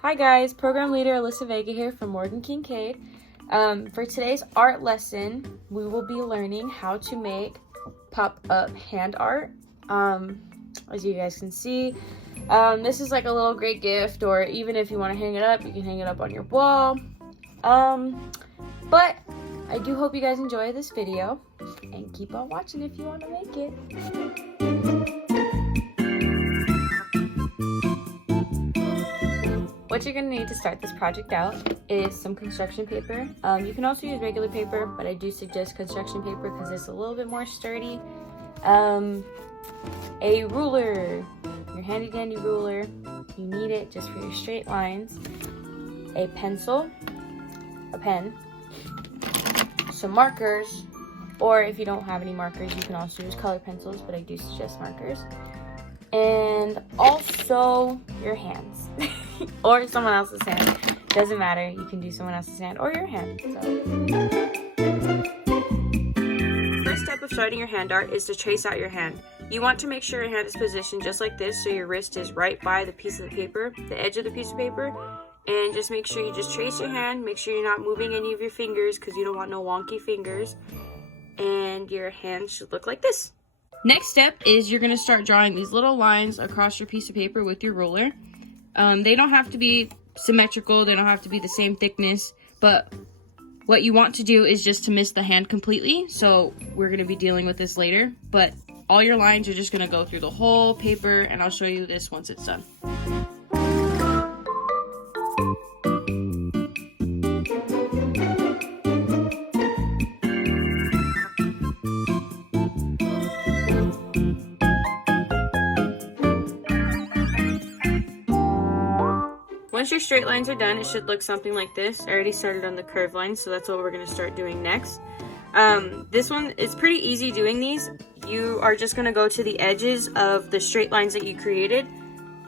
Hi guys, Program Leader Alyssa Vega here from Morgan Kincaid. For today's art lesson, we will be learning how to make pop-up hand art. As you guys can see, this is like a little great gift, or even if you want to hang it up, you can hang it up on your wall. But I do hope you guys enjoy this video, and keep on watching if you want to make it. What you're going to need to start this project out is some construction paper. You can also use regular paper, but I do suggest construction paper because it's a little bit more sturdy. A ruler, your handy dandy ruler. You need it just for your straight lines. A pencil, a pen, some markers, or if you don't have any markers, you can also use colored pencils, but I do suggest markers. And also your hands or someone else's hand. Doesn't matter, you can do someone else's hand or your hand. First step of starting your hand art is to trace out your hand. You want to make sure your hand is positioned just like this, so your wrist is right by the piece of the paper, the edge of the piece of paper. And just make sure you just trace your hand. Make sure you're not moving any of your fingers because you don't want no wonky fingers. And your hand should look like this. Next step is you're going to start drawing these little lines across your piece of paper with your ruler. They don't have to be symmetrical, they don't have to be the same thickness, but what you want to do is just to miss the hand completely, so we're going to be dealing with this later. But all your lines are just going to go through the whole paper, and I'll show you this once it's done. Once your straight lines are done, it should look something like this. I already started on the curved lines, so that's what we're going to start doing next. This one is pretty easy doing these. You are just going to go to the edges of the straight lines that you created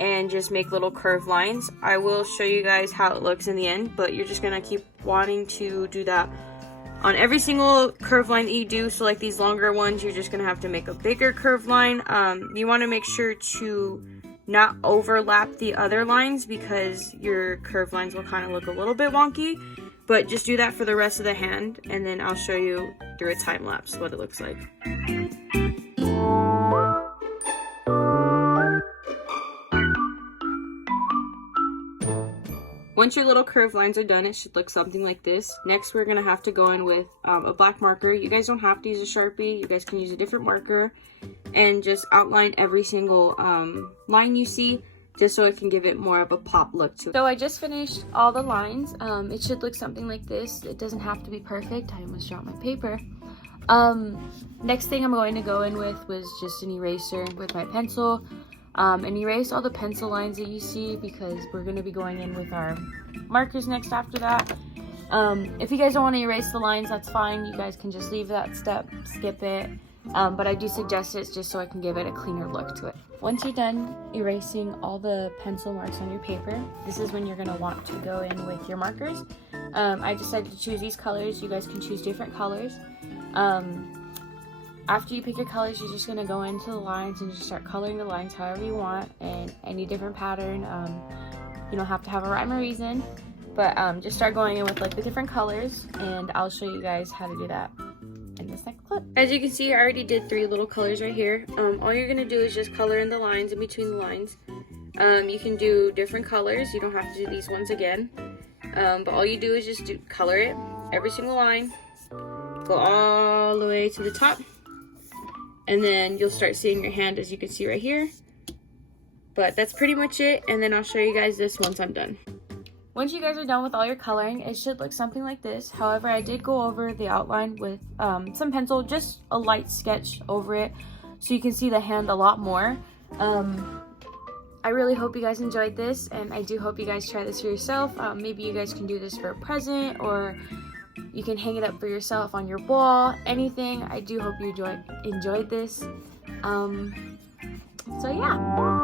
and just make little curved lines. I will show you guys how it looks in the end, but you're just going to keep wanting to do that on every single curved line that you do. So like these longer ones, you're just going to have to make a bigger curved line. You want to make sure to not overlap the other lines because your curved lines will kind of look a little bit wonky, but just do that for the rest of the hand, and then I'll show you through a time lapse what it looks like. Once your little curved lines are done, it should look something like this. Next, we're gonna have to go in with a black marker. You guys don't have to use a Sharpie, you guys can use a different marker, and just outline every single line you see, just so it can give it more of a pop look to it. So I just finished all the lines. It should look something like this. It doesn't have to be perfect. I almost dropped my paper. Next thing I'm going to go in with was just an eraser with my pencil, and erase all the pencil lines that you see because we're going to be going in with our markers next after that. If you guys don't want to erase the lines, that's fine. You guys can just leave that step, skip it. But I do suggest it just so I can give it a cleaner look to it. Once you're done erasing all the pencil marks on your paper, this is when you're going to want to go in with your markers. I decided to choose these colors. You guys can choose different colors. After you pick your colors, you're just going to go into the lines and just start coloring the lines however you want in any different pattern. You don't have to have a rhyme or reason, but just start going in with like the different colors, and I'll show you guys how to do that in this next clip. As you can see, I already did 3 little colors right here. All you're going to do is just color in the lines, in between the lines. You can do different colors. You don't have to do these ones again. But all you do is just color it, every single line, go all the way to the top, and then you'll start seeing your hand, as you can see right here. But that's pretty much it, and then I'll show you guys this once I'm done. Once you guys are done with all your coloring, it should look something like this. However, I did go over the outline with some pencil, just a light sketch over it, so you can see the hand a lot more. I really hope you guys enjoyed this, and I do hope you guys try this for yourself. Maybe you guys can do this for a present, or you can hang it up for yourself on your wall, anything. I do hope you enjoyed this. So yeah.